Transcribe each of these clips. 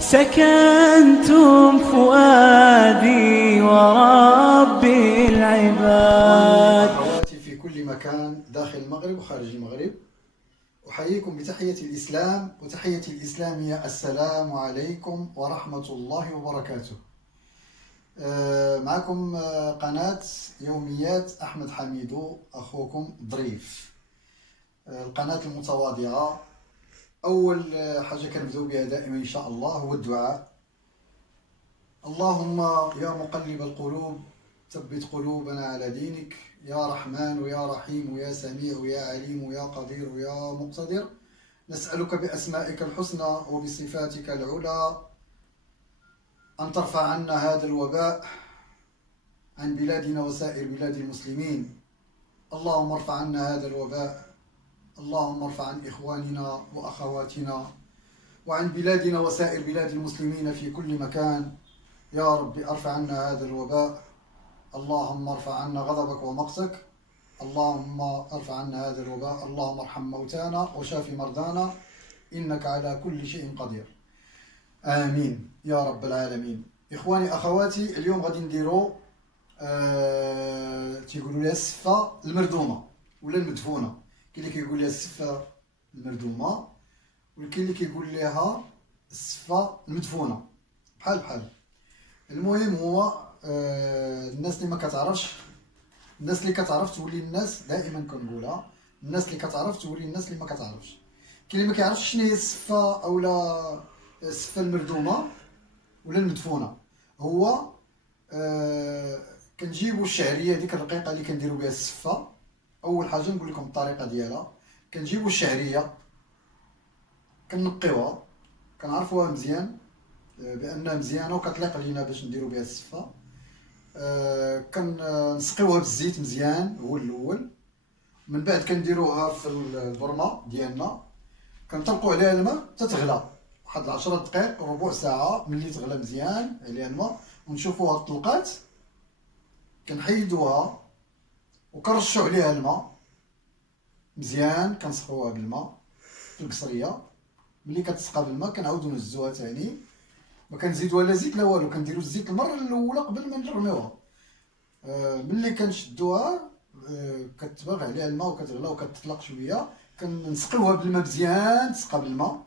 سكنتم فؤادي وربي العباد. أخواتي في كل مكان داخل المغرب وخارج المغرب، أحييكم بتحية الإسلام، وتحية الإسلام هي السلام عليكم ورحمة الله وبركاته. معكم قناة يوميات أحمد حميدو، أخوكم ظريف. القناة المتواضعة. أول حاجة كنبداو بها دائما إن شاء الله هو الدعاء. اللهم يا مقلب القلوب ثبت قلوبنا على دينك، يا رحمن ويا رحيم ويا سميع ويا عليم ويا قدير ويا مقتدر، نسألك بأسمائك الحسنى وبصفاتك العلى أن ترفع عنا هذا الوباء عن بلادنا وسائر بلاد المسلمين. اللهم ارفع عنا هذا الوباء، اللهم ارفع عن إخواننا وأخواتنا وعن بلادنا وسائر بلاد المسلمين في كل مكان. يا رب ارفع عنا هذا الوباء، اللهم ارفع عنا غضبك ومقتك، اللهم ارفع عنا هذا الوباء، اللهم ارحم موتانا وشافي مرضانا إنك على كل شيء قدير. آمين يا رب العالمين. إخواني أخواتي، اليوم غادي نديرو تيقولوا لها السفة المردومة ولا المدفونة. كاين اللي كيقول لها السفة المردومة، وكاين اللي كيقول لها السفة المدفونة، بحال. المهم هو الناس اللي ما كتعرفش، الناس اللي كتعرف تولي الناس، دائما كنقولها، الناس اللي كتعرف تولي الناس اللي ما كتعرفش. كاين اللي ما كيعرفش شنو هي السفة اولا السفة المردومة ولا المدفونة. هو كنجيبوا الشعريه ديك الرقيقه اللي كنديروا بها السفه. اول حاجه نقول لكم الطريقه ديالها. كنجيبوا الشعريه كنقيوها، كنعرفوها مزيان بانها مزيانه وكتليق لينا باش نديروا بها السفه. كنسقيوها بالزيت مزيان هو الاول، من بعد كنديروها في البرمه ديالنا، كنطلقوا عليها الماء تتغلى واحد 10 دقائق ربع ساعه. ملي تغلى مزيان عليها الماء ونشوفوها طلقات، كنحيدوها وكنرشوا عليها الماء مزيان، كنسقوها بالماء في القصريه. ملي كتسقى بالماء كنعاودو نهزوها ثاني، ما كنزيدوها لا زيت لا والو، كنديرو الزيت المره الاولى قبل ما نرميوها. ملي كنشدوها كتباغ عليها الماء وكتغلى وكتطلق شويه، كنسقيوها بالماء مزيان تسقى بالماء،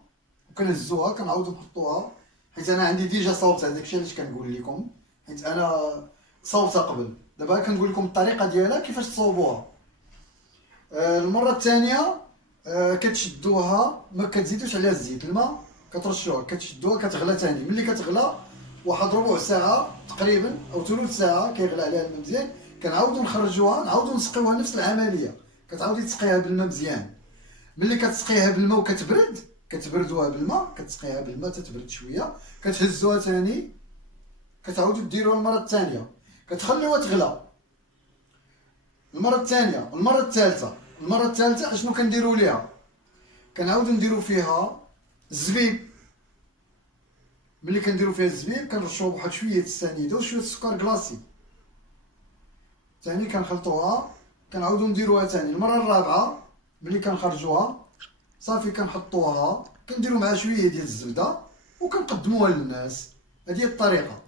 وكنهزوها كنعاودو نحطوها. حيت انا عندي ديجا صوبتها، داكشي علاش كنقول لكم، حيت انا صوبتها قبل. دابا كنقول لكم الطريقه ديالها كيفاش تصوبوها. المره الثانيه كتشدوها، ما كتزيدوش عليها الزيت، الماء كترشوها، كتشدوها كتغلى ثاني. ملي كتغلى واحد ربع ساعه تقريبا او ثلث ساعه كيغلى عليها الماء مزيان، كنعاودو نخرجوها نعاودو نسقيوها نفس العمليه. كتعاودي تسقيها بالماء مزيان. ملي كتسقيها بالماء وكتبرد، كتبردوها بالماء، كتسقيها بالماء تتبرد شويه، كتهزوها ثاني، كتعاودو ديروها المره الثانيه، كتخليوها تغلى المره الثانيه، المره الثالثه. المره الثالثه اشنو كنديروا ليها؟ كنعاودو نديرو فيها الزبيب. ملي كنديرو فيها الزبيب كنرشوه بواحد شويه السنيده وشويه السكر كلاصي ثاني، كنخلطوها، كنعاودو نديروها ثاني. المره الرابعه ملي كنخرجوها صافي كنحطوها، كنديرو معها شويه ديال الزبده وكنقدموها للناس. هذه هي الطريقه.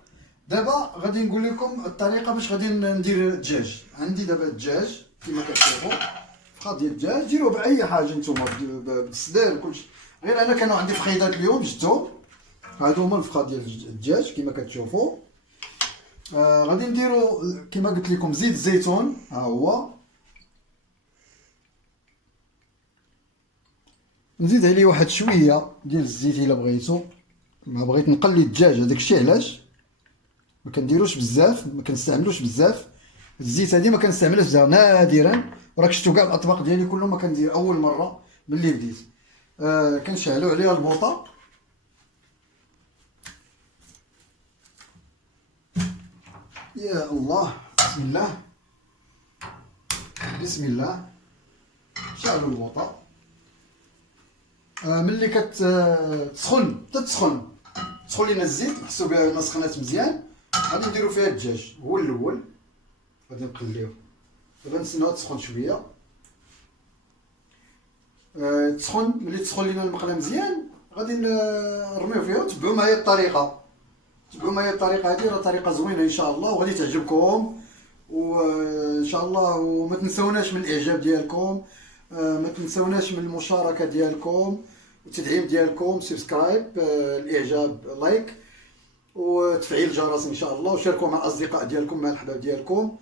دابا غادي نقول لكم الطريقه باش غادي ندير الدجاج. عندي دابا الدجاج كما كتشوفوا، فخاد ديال الدجاج ديروه باي حاجه نتوما، بالسدار كلشي، غير انا كانوا عندي فخيضات اليوم جبتهم. هادو هما الفخاد ديال الدجاج كما كتشوفوا. غادي نديرو كما قلت لكم زيت الزيتون، ها هو، نزيد عليه واحد شويه ديال الزيت الا بغيتو. ما بغيت نقلي الدجاج، هذاك الشيء علاش ما كنديروش بزاف، ما كنستعملوش بزاف الزيت هذه، ما كنستعملهاش بزاف، نادرا. وراك شفتوا كاع الاطباق ديالي كلهم ما كندير اول مره ملي بديت. كنشعلو عليها البوطه، يا الله، بسم الله بسم الله. شعلوا البوطه. ملي كتسخن تسخن لينا الزيت، نحسوا بها ما سخنات مزيان، غادي نديرو فيها الدجاج هو الاول، غادي نقليوه. دابا نستناوها تسخن شويه، تسخن. ملي تسخن لينا المقله مزيان غادي نرميو فيها وتبعوا معايا الطريقه. تبعوا معايا الطريقه هذه، راه طريقه زوينه ان شاء الله وغادي تعجبكم وان شاء الله. وما تنسوناش من الاعجاب ديالكم، ما تنسوناش من المشاركه ديالكم والتدعيم ديالكم، سبسكرايب، الاعجاب، لايك، وتفعيل الجرس ان شاء الله، وشاركوا مع الاصدقاء ديالكم، مع الحباب ديالكم.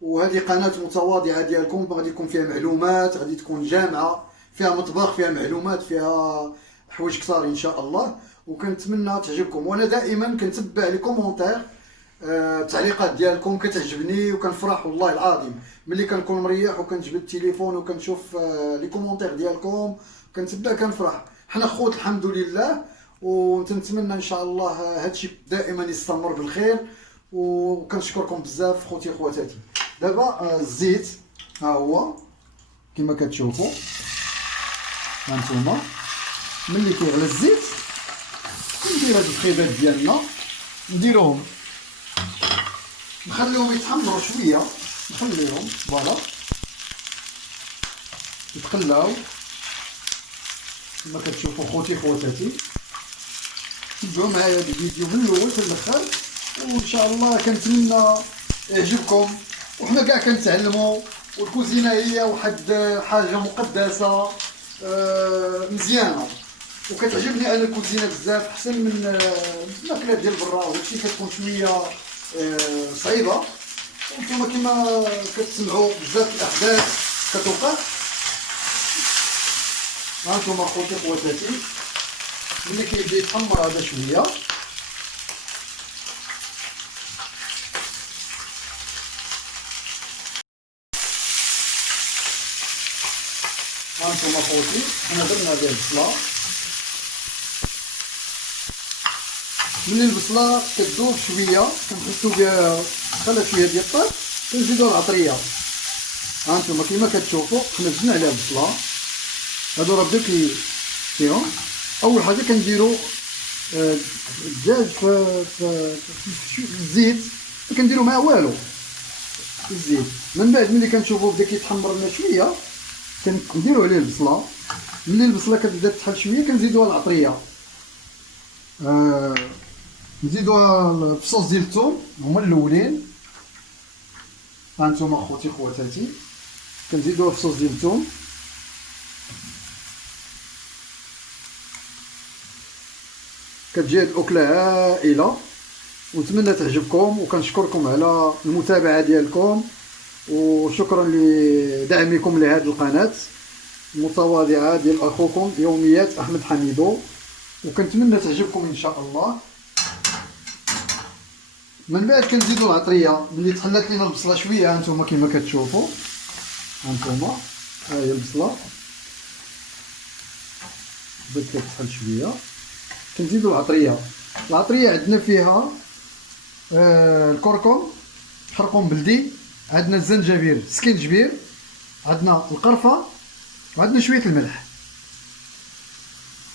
وهذه قناه متواضعه ديالكم، غادي يكون فيها معلومات، غادي تكون جامعه، فيها مطبخ، فيها معلومات، فيها حوايج كثار ان شاء الله، وكنتمنى تعجبكم. وانا دائما كنتبع لي كومونتير، التعليقات ديالكم كتعجبني وكنفرح والله العظيم ملي كنكون مريح وكنجبد التليفون وكنشوف لي كومونتير ديالكم، كنتبع كنفرح. حنا خوت الحمد لله، ونتمنى ان شاء الله هادشي دائما يستمر بالخير، وكنشكركم بزاف خوتي خواتاتي. دابا الزيت ها هو كما كتشوفوا، هانتوما ملي كيغلى الزيت ندير هاد الخيبات ديالنا، نديروهم نخليهم يتحمروا شويه، نخليهم فوالا يتقلاو كما كتشوفوا خوتي خواتاتي. تبعوا معايا الفيديو من الاول حتى الاخر، وان شاء الله كنتمنى يعجبكم. وحنا كاع كنتعلموا، والكوزينه هي واحد حاجه مقدسه مزيانه، وكتعجبني انا الكوزينه بزاف احسن من الماكلات ديال برا، وهادشي كتكون شويه صعيبه. وانتم كما كتسمعوا بزاف الاحداث كتوقع. هانتوما خوتي خواتاتي ملي كيبدا يتحمر هذا شويه، هانتوما خوتي حنا درنا هذه البصله. ملي البصله كتذوب شويه كنحسوا بها خلات شويه ديال الطيب، كنزيدوا العطريه. هانتوما كما كتشوفوا حنا زدنا عليها البصله، هادو راه بداو فيهم. اول حاجه كنديروا الدجاج في الزيت، ما كنديروا معاه والو في الزيت. من بعد ملي كنشوفوا بدا كيتحمر لنا شويه كنديروا عليه البصله. ملي البصله كتبدا تحل شويه كنزيدوها العطريه، نزيدوها الفصوص ديال الثوم هما الاولين. هانتوما خوتي خواتاتي كنزيدوها الفصوص ديال الثوم، كتجي هاد الاكله هائله، ونتمنى تعجبكم. وكنشكركم على المتابعه ديالكم، وشكرا لدعمكم لهذه القناه المتواضعه ديال اخوكم يوميات احمد حميدو، وكنتمنى تعجبكم ان شاء الله. من بعد كنزيدوا العطريه ملي تحلات لينا البصله شويه. هانتوما كما كتشوفوا، هانتوما ها هي البصله بدات كتحل شويه، كنزيدوا العطريه. العطريه عندنا فيها الكركم، خرقوم بلدي، عندنا الزنجبيل سكينجبير، عندنا القرفه، وعندنا شويه الملح.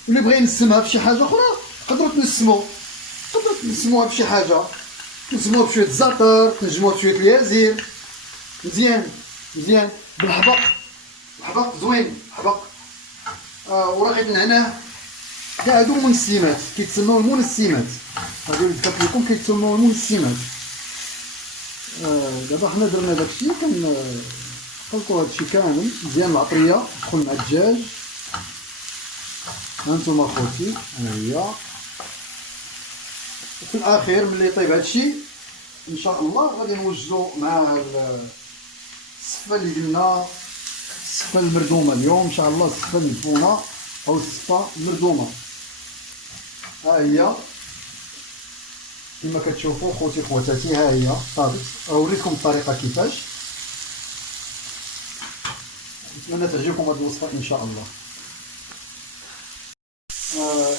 واللي بغى ينسمها بشي حاجه اخرى تقدروا تنسموها بشي حاجه، تنسموها بشويه الزعتر، تنجموها بشويه اليازير، مزيان بالحبق. الحبق زوين، الحبق ورقه النعناع، كاع هادو منسمات كيتسموا المنسمات. هادو اللي ذكرت لكم كيتسموا المنسمات. دابا حنا درنا داكشي كنخلطوا هادشي كامل مزيان. العطريه تدخل مع الدجاج. هانتوما خوتي ها هي. وفي الاخير ملي يطيب هادشي ان شاء الله غادي نوجدو مع السفه اللي قلنا، السفه المردومه اليوم ان شاء الله، السفه المدفونه او السفه المردومه. ها هي كما كتشوفوا خوتي خواتاتي، ها هي طابت. اوريكم الطريقه كيفاش. نتمنى تعجبكم هذه الوصفه ان شاء الله.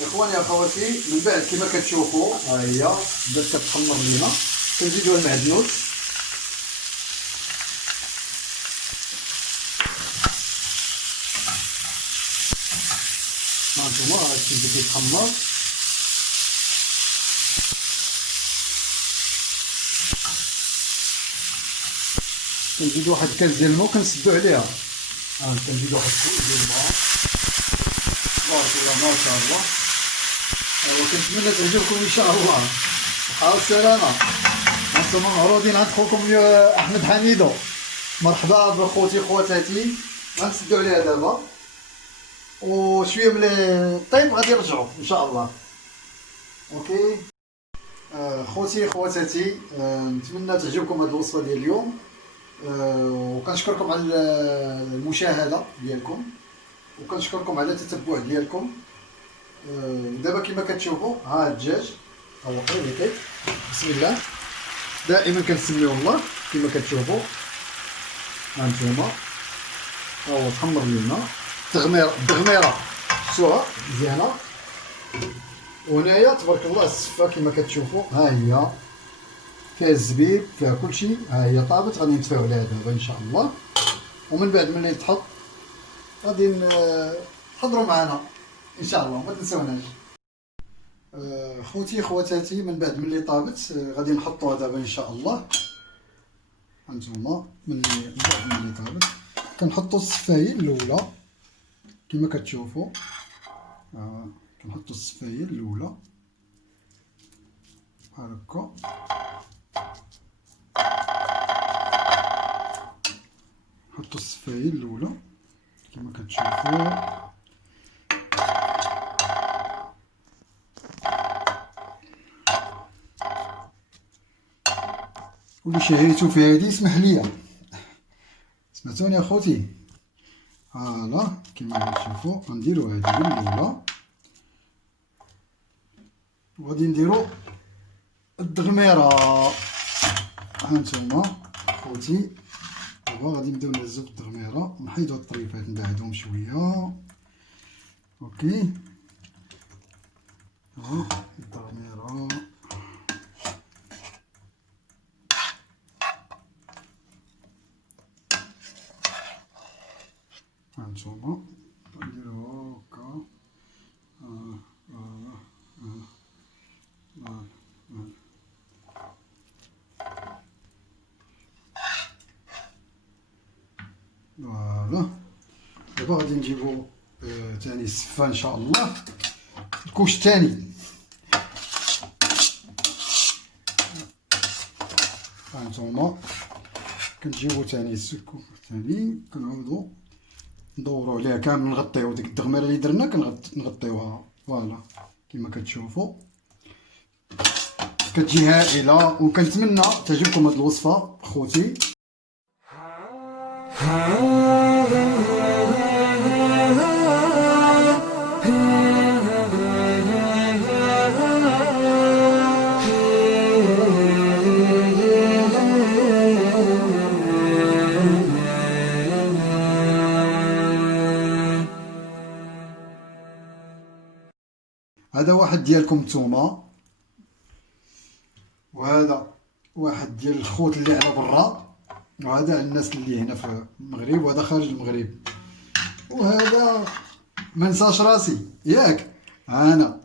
اخواني اخواتي، من بعد كما كتشوفوا ها هي بدات كتحمر لينا، كنزيدوها المعدنوس. هانتوما هادشي بدا كيتحمر. كنزيدو واحد الكاس ديال الماء وكنسدو عليها. كنزيدو واحد الكاس ديال الماء، تبارك الله ما شاء الله. وكنتمنى تعجبكم ان شاء الله. صحة والسلامة. انتم معروضين عند خوكم احمد حميدو. مرحبا بخوتي خواتاتي. غنسدو عليها دابا وشويه من الطيب غادي نرجعو ان شاء الله. اوكي خوتي خواتاتي، نتمنى تعجبكم هذه الوصفه ديال اليوم، وكنشكركم على المشاهده ديالكم، وكنشكركم على التتبع ديالكم. دابا كما كتشوفوا ها الدجاج ها هو قريب يطيب. بسم الله. دائما كنسميو الله. كما كتشوفوا ها نتوما ها هو تحمر لينا الدغميره شفتوها مزيانه. وهنايا تبارك الله السفه كما كتشوفوا ها هي فيها الزبيب فيها كلشي. ها هي طابت غادي نطفيو عليها دابا ان شاء الله. ومن بعد ملي تحط غادي تحضروا معنا ان شاء الله، ما تنساوناش. خوتي خواتاتي، من بعد ملي طابت غادي نحطوها دابا ان شاء الله. هانتوما من بعد ملي طابت كنحطوا السفايل الاولى كما كتشوفوا. كنحطوا السفايل الاولى بحال هكا. نحطوا السفايل الاولى كما كتشوفوا. واللي شهيتو في هذه اسمح ليا، سمعتوني اخوتي. فوالا كما كتشوفوا غنديرو هذه الاولى، وغادي نديرو الدغميره. هانتوما خوتي دابا غادي نبداو نهزو في الدغميره، نحيدو الطريفات نبعدهم شويه. اوكي الدغميره هانتوما نديرو هكا. فوالا دابا غادي نجيبو تاني السفه ان شاء الله، الكوش الثاني. هانتوما كنجيبو تاني السكوك الثاني، كنعاودو ندورو عليها كامل، نغطيو ديك الدغميره اللي درنا كنغطيوها. فوالا كما كتشوفوا كتجي هائله، وكنتمنى تعجبكم هاد الوصفه خوتي. هذا واحد ديالكم نتوما، وهذا واحد ديال الخوت اللي على برا، وهذا الناس اللي هنا في المغرب، وهذا خارج المغرب، وهذا ما نساش راسي ياك. انا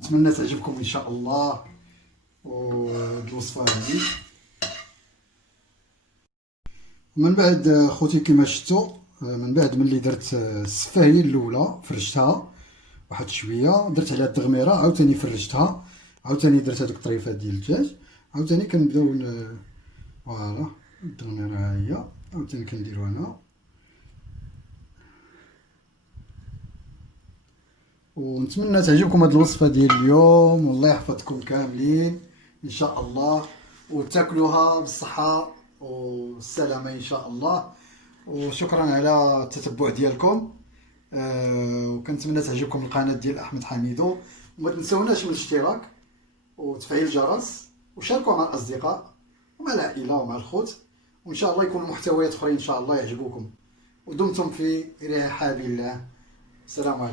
نتمنى تعجبكم ان شاء الله وهاد الوصفه هذه. من بعد خوتي كما شفتوا، من بعد ملي درت السفاهي الاولى فرشتها واحد شويه، درت عليها الدغميره، عاوتاني فرشتها، عاوتاني درت هذوك الطريفات ديال الدجاج، عاوتاني كنبداو فوالا الدغميره ها هي، عاوتاني كنديرو هنا. ونتمنى تعجبكم هاد الوصفه ديال اليوم، والله يحفظكم كاملين ان شاء الله، وتاكلوها بالصحه والسلامه ان شاء الله. وشكرا على التتبع ديالكم، وكنتمنى تعجبكم القناه ديال احمد حميدو. وما تنسوناش من الاشتراك وتفعيل الجرس، وشاركوا مع الاصدقاء ومع العائله ومع الخوت، وان شاء الله يكونوا محتويات اخرين ان شاء الله يعجبوكم. ودمتم في رحاب الله. السلام عليكم.